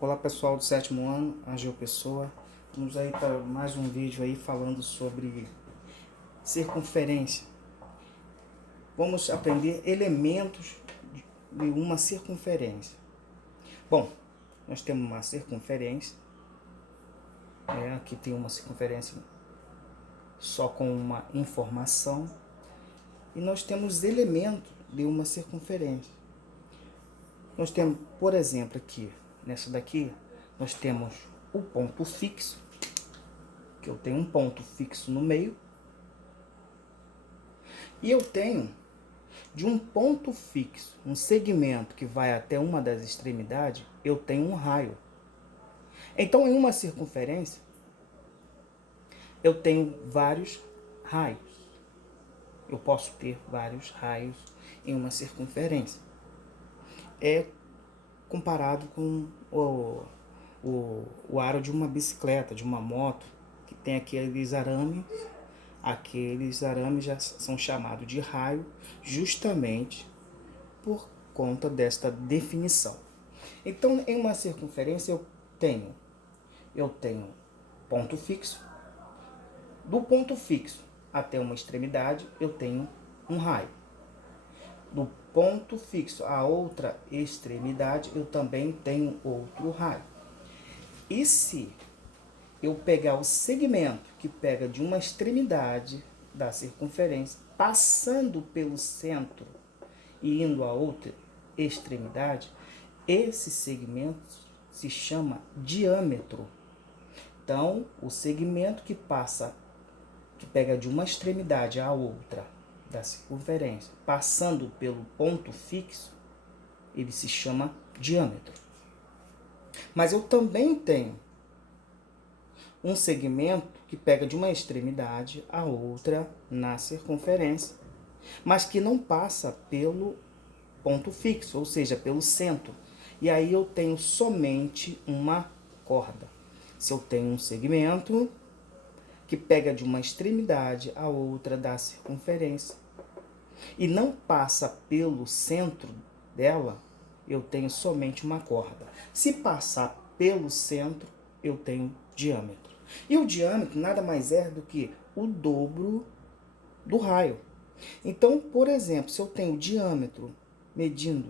Olá pessoal do sétimo ano, Angel Pessoa. Vamos aí para mais um vídeo aí falando sobre circunferência. Vamos aprender elementos de uma circunferência. Bom, nós temos uma circunferência. Aqui tem uma circunferência só com uma informação. E nós temos elementos de uma circunferência. Nós temos, por exemplo, aqui, nessa daqui, nós temos o ponto fixo, que eu tenho um ponto fixo no meio. E eu tenho, de um ponto fixo, um segmento que vai até uma das extremidades, eu tenho um raio. Então, em uma circunferência, eu tenho vários raios. Eu posso ter vários raios em uma circunferência. É comparado com o aro de uma bicicleta, de uma moto, que tem aqueles arames. Aqueles arames já são chamados de raio, justamente por conta desta definição. Então, em uma circunferência, eu tenho ponto fixo. Do ponto fixo até uma extremidade, eu tenho um raio. Do ponto fixo a outra extremidade, eu também tenho outro raio. E se eu pegar o segmento que pega de uma extremidade da circunferência, passando pelo centro e indo a outra extremidade, esse segmento se chama diâmetro. Então, o segmento que pega de uma extremidade à outra da circunferência, passando pelo ponto fixo, ele se chama diâmetro. Mas eu também tenho um segmento que pega de uma extremidade à outra na circunferência, mas que não passa pelo ponto fixo, ou seja, pelo centro. E aí eu tenho somente uma corda. Se eu tenho um segmento que pega de uma extremidade à outra da circunferência e não passa pelo centro dela, eu tenho somente uma corda. Se passar pelo centro, eu tenho diâmetro. E o diâmetro nada mais é do que o dobro do raio. Então, por exemplo, se eu tenho o diâmetro medindo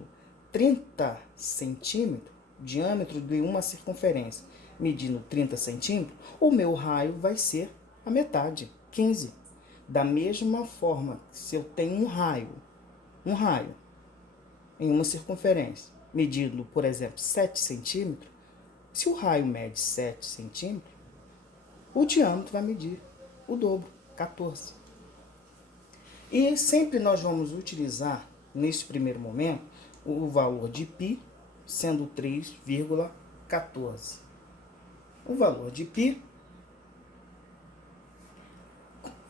30 centímetros, diâmetro de uma circunferência medindo 30 centímetros, o meu raio vai ser a metade, 15. Da mesma forma, se eu tenho um raio em uma circunferência, medindo, por exemplo, 7 centímetros, se o raio mede 7 centímetros, o diâmetro vai medir o dobro, 14. E sempre nós vamos utilizar, nesse primeiro momento, o valor de π sendo 3,14. O valor de π,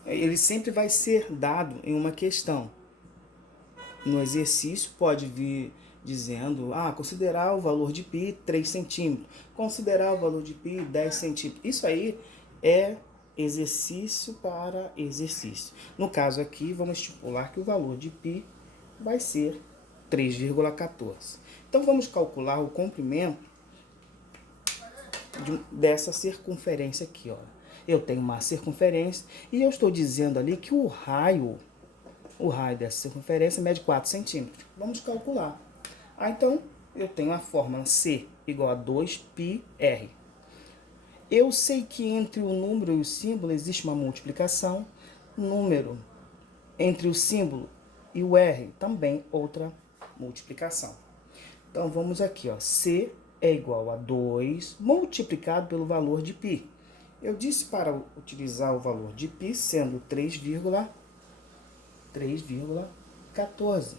ele sempre vai ser dado em uma questão. No exercício pode vir dizendo, considerar o valor de π 3 centímetros, considerar o valor de π 10 centímetros. Isso aí é exercício para exercício. No caso aqui, vamos estipular que o valor de π vai ser 3,14. Então, vamos calcular o comprimento dessa circunferência aqui. Eu tenho uma circunferência e eu estou dizendo ali que o raio dessa circunferência mede 4 centímetros. Vamos calcular. Então, eu tenho a fórmula C igual a 2πr. Eu sei que entre o número e o símbolo existe uma multiplicação. Número entre o símbolo e o R também outra multiplicação. Então, vamos aqui. C é igual a 2 multiplicado pelo valor de π. Eu disse para utilizar o valor de π sendo 3,14.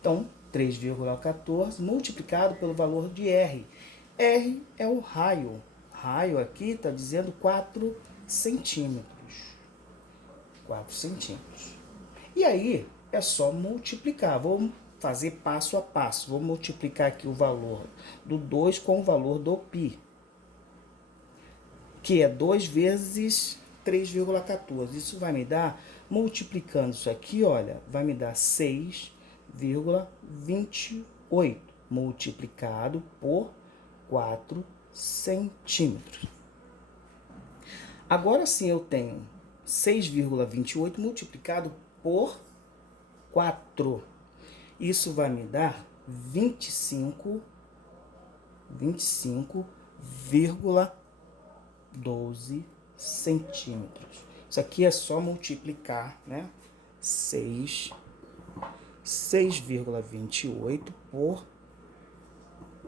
Então, 3,14 multiplicado pelo valor de R. R é o raio. Raio aqui está dizendo 4 centímetros. 4 centímetros. E aí, é só multiplicar. Vou fazer passo a passo. Vou multiplicar aqui o valor do 2 com o valor do π, que é 2 vezes 3,14. Isso vai me dar, multiplicando isso aqui, olha, vai me dar 6,28 multiplicado por 4 centímetros. Agora sim eu tenho 6,28 multiplicado por 4. Isso vai me dar 25,12 centímetros. Isso aqui é só multiplicar, né? 6,28 por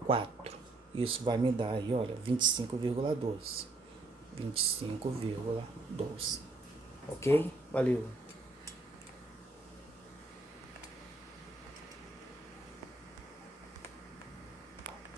4. Isso vai me dar aí, olha, 25,12. 25,12. Ok? Valeu!